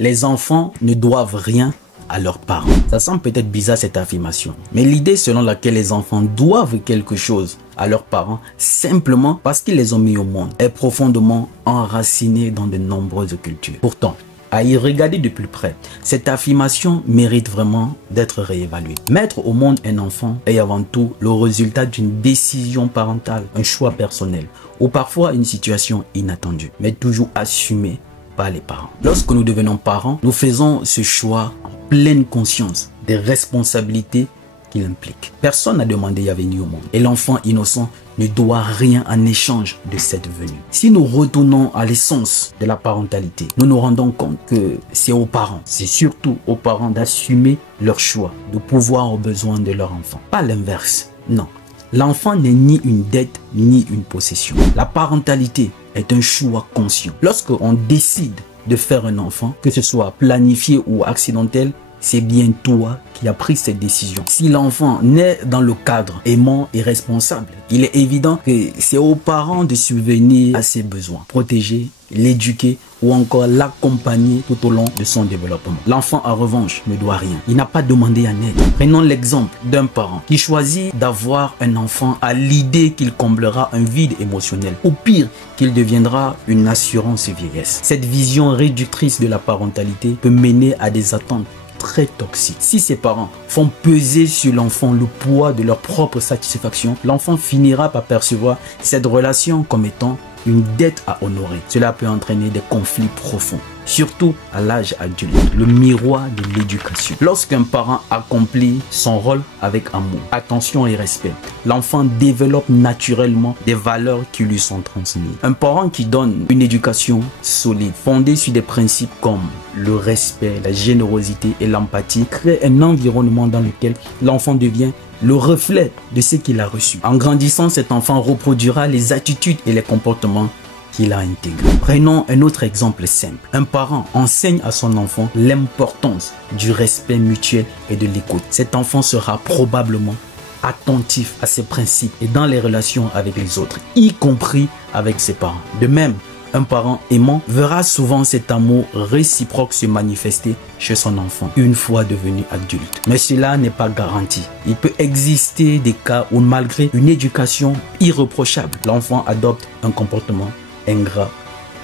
les enfants ne doivent rien à leurs parents. Ça semble peut-être bizarre cette affirmation, mais l'idée selon laquelle les enfants doivent quelque chose à leurs parents simplement parce qu'ils les ont mis au monde est profondément enracinée dans de nombreuses cultures. Pourtant, à y regarder de plus près, cette affirmation mérite vraiment d'être réévaluée. Mettre au monde un enfant est avant tout le résultat d'une décision parentale, un choix personnel, ou parfois une situation inattendue, mais toujours assumée par les parents. Lorsque nous devenons parents, nous faisons ce choix en pleine conscience des responsabilités qu'il implique. Personne n'a demandé à venir au monde et l'enfant innocent ne doit rien en échange de cette venue. Si nous retournons à l'essence de la parentalité, nous nous rendons compte que c'est aux parents, c'est surtout aux parents d'assumer leur choix, de pouvoir aux besoins de leur enfant. Pas l'inverse, non. L'enfant n'est ni une dette ni une possession. La parentalité est un choix conscient. Lorsque on décide de faire un enfant, que ce soit planifié ou accidentel, c'est bien toi qui as pris cette décision. Si l'enfant naît dans le cadre aimant et responsable, il est évident que c'est aux parents de subvenir à ses besoins, protéger, l'éduquer ou encore l'accompagner tout au long de son développement. L'enfant, en revanche, ne doit rien. Il n'a pas demandé en aide. Prenons l'exemple d'un parent qui choisit d'avoir un enfant à l'idée qu'il comblera un vide émotionnel, ou pire, qu'il deviendra une assurance vieillesse. Cette vision réductrice de la parentalité peut mener à des attentes très toxiques. Si ses parents font peser sur l'enfant le poids de leur propre satisfaction, l'enfant finira par percevoir cette relation comme étant une dette à honorer. Cela peut entraîner des conflits profonds, surtout à l'âge adulte, le miroir de l'éducation. Lorsqu'un parent accomplit son rôle avec amour, attention et respect, l'enfant développe naturellement des valeurs qui lui sont transmises. Un parent qui donne une éducation solide, fondée sur des principes comme le respect, la générosité et l'empathie, crée un environnement dans lequel l'enfant devient le reflet de ce qu'il a reçu. En grandissant, cet enfant reproduira les attitudes et les comportements qu'il a intégrés. Prenons un autre exemple simple. Un parent enseigne à son enfant l'importance du respect mutuel et de l'écoute. Cet enfant sera probablement attentif à ses principes et dans les relations avec les autres, y compris avec ses parents. De même, un parent aimant verra souvent cet amour réciproque se manifester chez son enfant une fois devenu adulte. Mais cela n'est pas garanti. Il peut exister des cas où malgré une éducation irréprochable, l'enfant adopte un comportement ingrat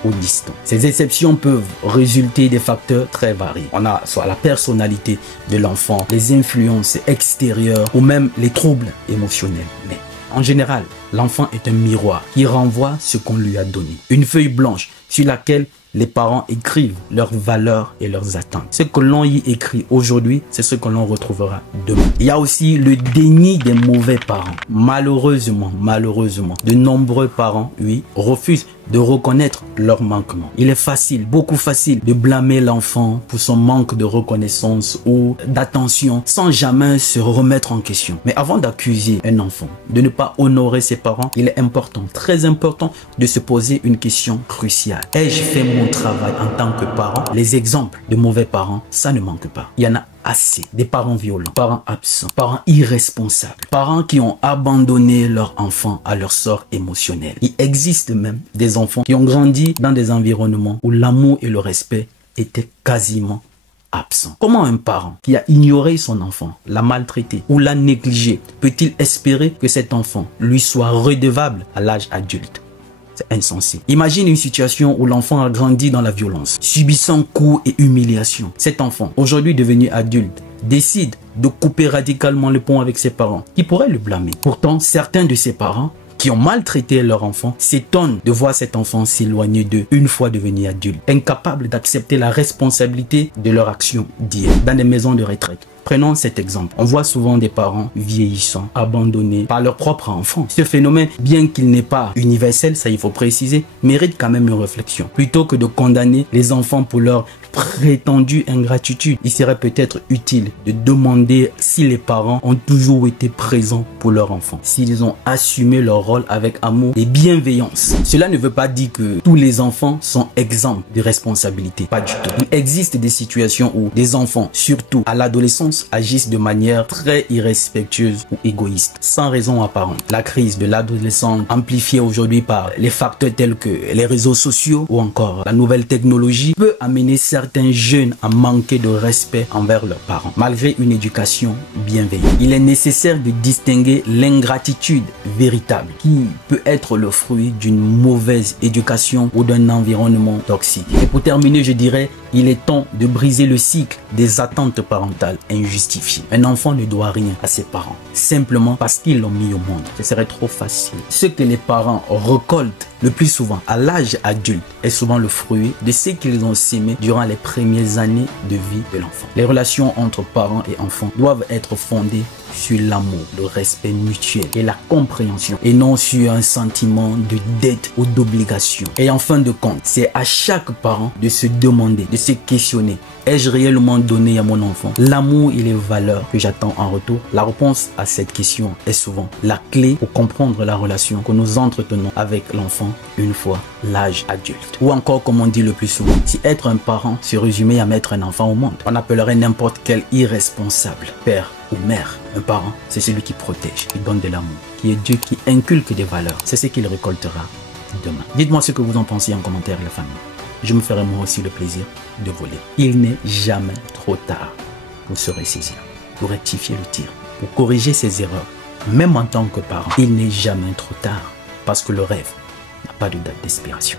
ou distant. Ces exceptions peuvent résulter des facteurs très variés. On a soit la personnalité de l'enfant, les influences extérieures ou même les troubles émotionnels. Mais en général, l'enfant est un miroir qui renvoie ce qu'on lui a donné. Une feuille blanche sur laquelle les parents écrivent leurs valeurs et leurs attentes. Ce que l'on y écrit aujourd'hui, c'est ce que l'on retrouvera demain. Il y a aussi le déni des mauvais parents. Malheureusement, de nombreux parents, oui, refusent de reconnaître leur manquement. Il est facile, beaucoup facile, de blâmer l'enfant pour son manque de reconnaissance ou d'attention sans jamais se remettre en question. Mais avant d'accuser un enfant de ne pas honorer ses parents, il est important, très important, de se poser une question cruciale. Ai-je fait mon travail en tant que parent? Les exemples de mauvais parents, ça ne manque pas. Il y en a assez. Des parents violents, parents absents, parents irresponsables, parents qui ont abandonné leur enfant à leur sort émotionnel. Il existe même des enfants qui ont grandi dans des environnements où l'amour et le respect étaient quasiment absents. Comment un parent qui a ignoré son enfant, l'a maltraité ou l'a négligé, peut-il espérer que cet enfant lui soit redevable à l'âge adulte? C'est insensé. Imagine une situation où l'enfant a grandi dans la violence, subissant coups et humiliations. Cet enfant, aujourd'hui devenu adulte, décide de couper radicalement le pont avec ses parents. Qui pourrait le blâmer? Pourtant, certains de ses parents qui ont maltraité leur enfant s'étonnent de voir cet enfant s'éloigner d'eux une fois devenu adulte, incapables d'accepter la responsabilité de leur action d'hier dans des maisons de retraite. Prenons cet exemple. On voit souvent des parents vieillissants, abandonnés par leurs propres enfants. Ce phénomène, bien qu'il n'est pas universel, ça il faut préciser, mérite quand même une réflexion. Plutôt que de condamner les enfants pour leur prétendue ingratitude, il serait peut-être utile de demander si les parents ont toujours été présents pour leur enfant, s'ils ont assumé leur rôle avec amour et bienveillance. Cela ne veut pas dire que tous les enfants sont exempts de responsabilité, pas du tout. Il existe des situations où des enfants, surtout à l'adolescence, pensent, agissent de manière très irrespectueuse ou égoïste, sans raison apparente. La crise de l'adolescence, amplifiée aujourd'hui par les facteurs tels que les réseaux sociaux ou encore la nouvelle technologie, peut amener certains jeunes à manquer de respect envers leurs parents, malgré une éducation bienveillante. Il est nécessaire de distinguer l'ingratitude véritable, qui peut être le fruit d'une mauvaise éducation ou d'un environnement toxique. Et pour terminer, je dirais, il est temps de briser le cycle des attentes parentales injustifiées. Un enfant ne doit rien à ses parents, simplement parce qu'ils l'ont mis au monde. Ce serait trop facile. Ce que les parents récoltent le plus souvent à l'âge adulte est souvent le fruit de ce qu'ils ont sémé durant les premières années de vie de l'enfant. Les relations entre parents et enfants doivent être fondées sur l'amour, le respect mutuel et la compréhension, et non sur un sentiment de dette ou d'obligation. Et en fin de compte, c'est à chaque parent de se demander, de se questionner: ai-je réellement donné à mon enfant l'amour et les valeurs que j'attends en retour? La réponse à cette question est souvent la clé pour comprendre la relation que nous entretenons avec l'enfant une fois l'âge adulte. Ou encore, comme on dit le plus souvent, si être un parent se résumait à mettre un enfant au monde, on appellerait n'importe quel irresponsable père ou mère. Un parent, c'est celui qui protège, qui donne de l'amour, qui est Dieu, qui inculque des valeurs. C'est ce qu'il récoltera demain. Dites-moi ce que vous en pensez en commentaire, la famille. Je me ferai moi aussi le plaisir de voler. Il n'est jamais trop tard pour se ressaisir, pour rectifier le tir, pour corriger ses erreurs. Même en tant que parent, il n'est jamais trop tard, parce que le rêve n'a pas de date d'expiration.